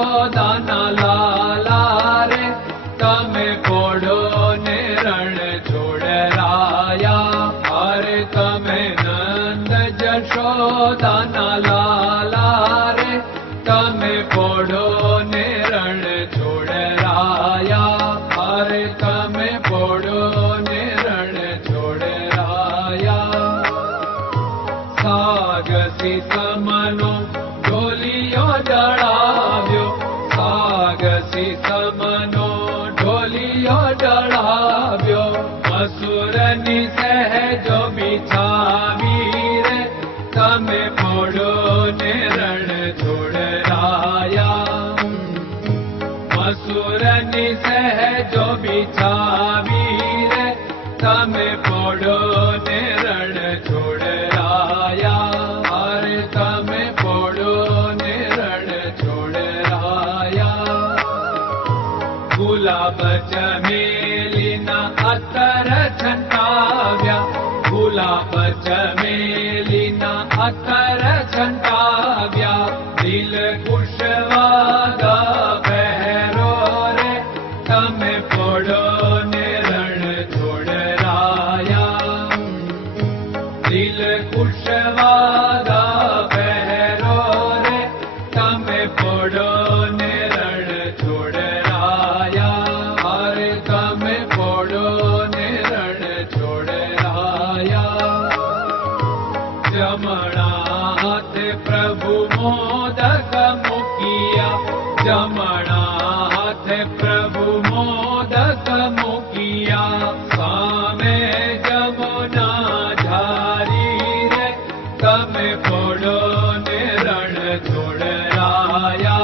જશોદાના લાલા રે તમે પોડો ને રણ છોડરાયા. અરે તમે નંદ જશોદાના લાલા રે તમે પોડો ને રણ છોડરાયા. અરે તમે પોડો ને રણ છોડરાયા. સાગસી સમનો ઢોલિયો ડળાવ્યો, સાગસી સમનો ઢોલિયો ડળાવ્યો. મસૂરની સહેજો બિછાવી રે તમે પોડો ને રણ છોડરાયા. મસૂરની સહેજો બિછાવી રે તમે પોડો ને રણ છોડરાયા. અરે તમે પોડો ને રણ છોડરાયા. ગુલાબ ચમેલીના અત્તર છંટાવ્યા, ગુલાબ ચમેલીના અત્તર છંટાવ્યા. દિલ કુશવાદા પહેરો રે તમે પોડો ને રણ છોડરાયા. દિલ કુશવાદા પહેરો રે તમે પોડો ને રણ છોડરાયા. અરે તમે પોડો ને રણ છોડરાયા. જમણા હાથે પ્રભુ મોદક મૂકિયા, જમણા હાથે પ્રભુ મોદક મૂકિયા. સામે જમુના ઝારી રે તમે પોડો ને રણ છોડરાયા.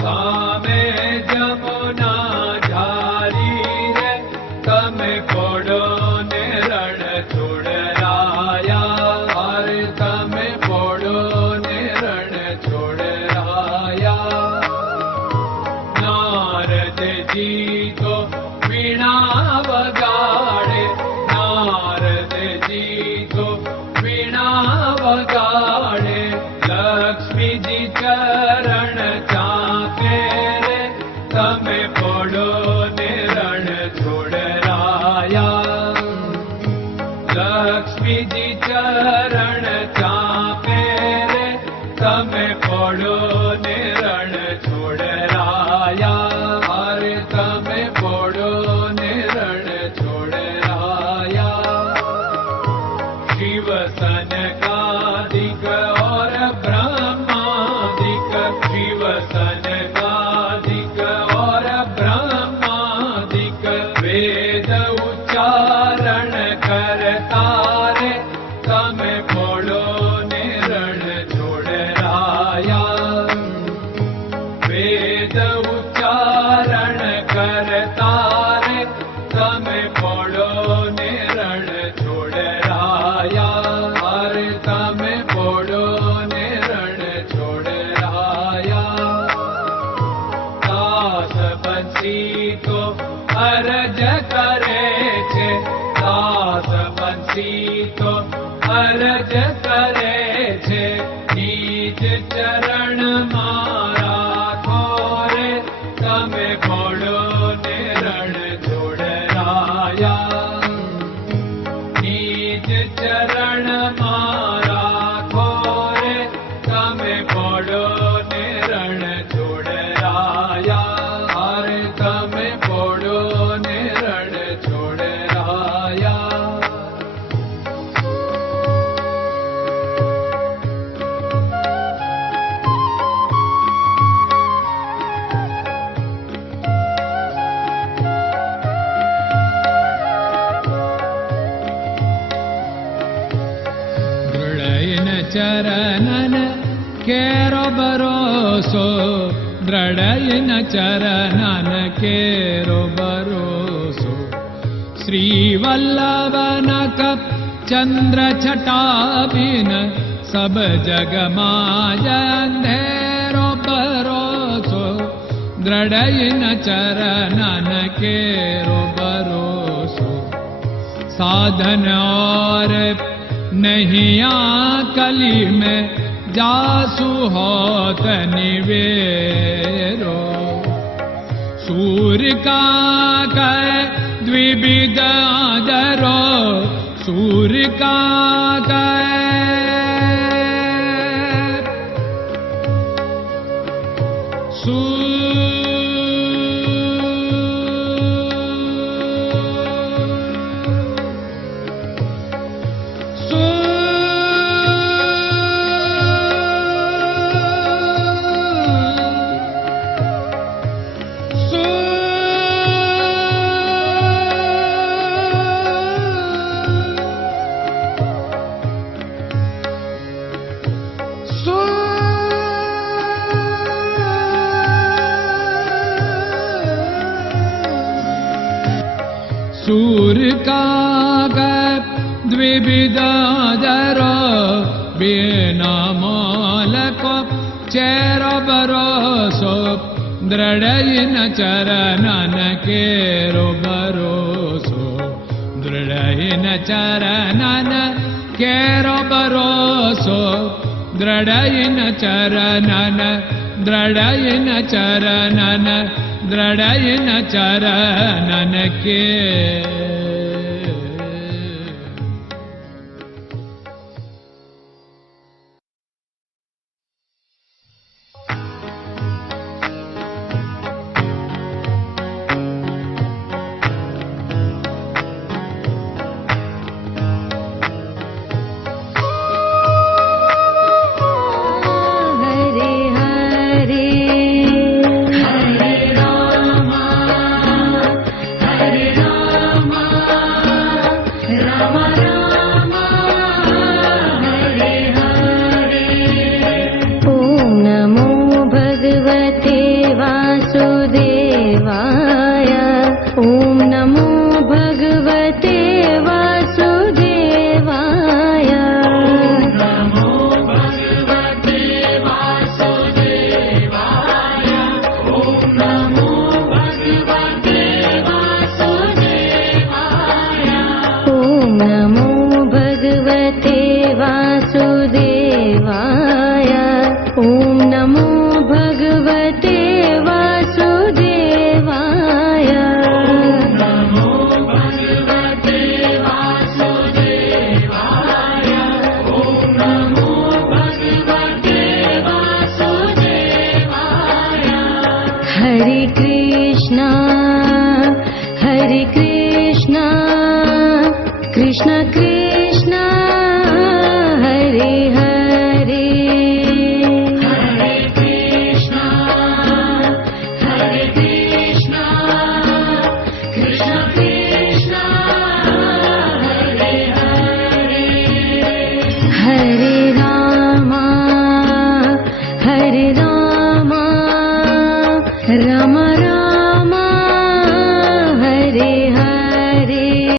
સામે જમુના ઝારી રે તમે પોડો ને રણ છોડરાયા. અરે તમે પોડો ને રણ છોડરાયા. નારદજી તો વીણા વગાડે, નારદજી તો વીણા વગાડે. લક્ષ્મીજી ચરણ ચાકે રે તમે પોડો ને રણ છોડરાયા. લક્ષ્મીજી ચરણ ચાપે રે તમે પોડો ને રણ છોડરાયા. અરે તમે પોડો ને રણ છોડરાયા. શિવ સનકાદિક और ब्रह्मादिक, शिव सनकादिक और ब्रह्मादिक. वेद उच्चारण करता रे તમે પોડો ને રણ છોડરાયા. વેદ ઉચ્ચારણ કરતા રે તમે પોડો ને રણ છોડરાયા. અરે તમે પોડો ને રણ છોડરાયા. દાસ બંસી તો અરજ કરે છે, દાસ બંસી તો અરજ કરે છે. નીચ ચરણ મારા ખોરે તમે પોડો ને રણ છોડરાયા. નીચ ચરણ મારા ખોરે તમે પોડો ને રણ છોડરાયા. અરે તમે પોડો ને રણ છોડરાયા. ચરણન કેરો ભરોસો, દ્રઢયન ચરણન કેરો ભરોસો. શ્રી વલ્લભન કપ ચંદ્ર છટાબિન સબ જગમાં અંધેરો ભરોસો. દ્રઢયન ચરણન કેરો ભરોસો. साधन और नहीं कली में जासु होत निवेरो। सूर्य का कै द्विविध आदरो, सूर्य का सूर्य का द्विविधादरो, बिना मोल को चेर भरोसो, दृढ़ चरणन केरो भरोसो, दृढ़ चरणन केरो भरोसो, दृढ़ चरणन, दृढ़ चरणन, दृढ़ चरणन के। Hare Krishna, Krishna Krishna